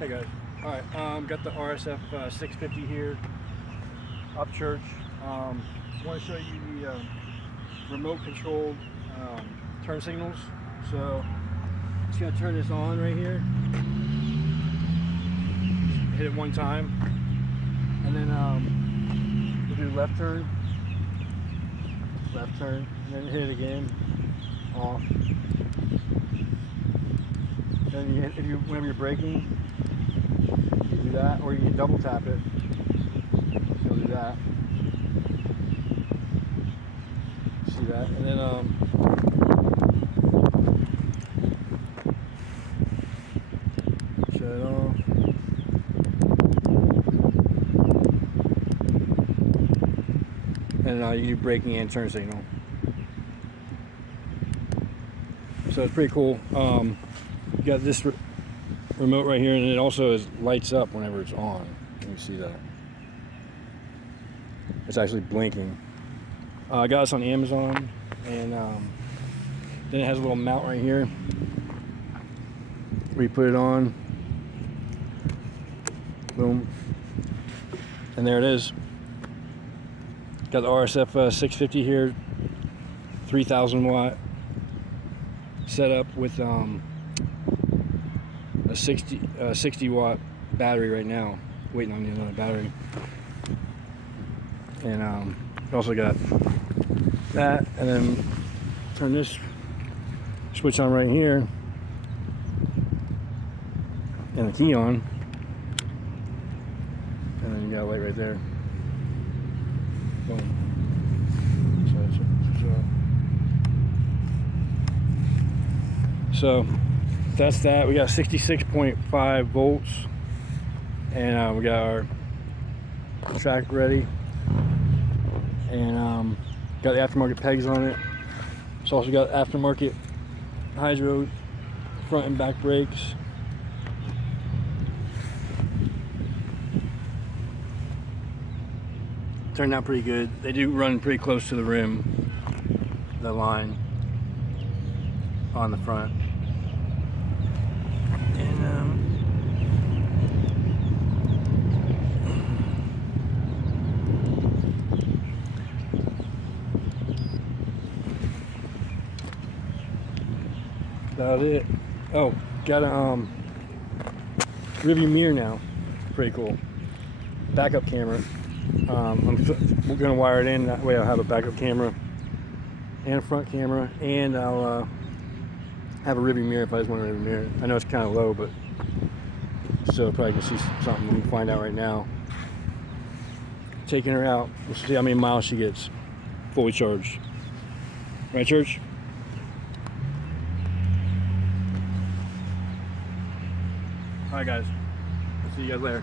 Hey guys, alright, got the RSF650 here, up church. Want to show you the remote controlled turn signals. So, just gonna turn this on right here, hit it one time, and then we'll do left turn, and then hit it again, off. Then whenever you're braking, you do that, or you can double tap it. You'll do that. See that, and then shut it off. And you can do braking and turn signal. So it's pretty cool. You got this remote right here, and it also lights up whenever it's on. Can you see that? It's actually blinking. I got this on Amazon, and then it has a little mount right here where you put it on. Boom. And there it is. Got the RSF650 here, 3,000 watt setup with a 60 watt battery right now. Waiting on another battery. And also got that, and then turn this switch on right here, and the key on, and then you got a light right there. Boom. So that's that. We got 66.5 volts, and we got our track ready, and got the aftermarket pegs on it. It's also got aftermarket hydro front and back brakes. Turned out pretty good. They do run pretty close to the rim, the line on the front. And about it. Oh, got a rearview mirror now. Pretty cool. Backup camera. We're gonna wire it in, that way I'll have a backup camera and a front camera, and I'll have a rearview mirror if I just want a rearview mirror. I know it's kind of low, but still probably can see something. We can find out right now. Taking her out, we'll see how many miles she gets fully charged. Right, church? Alright guys, I'll see you guys later.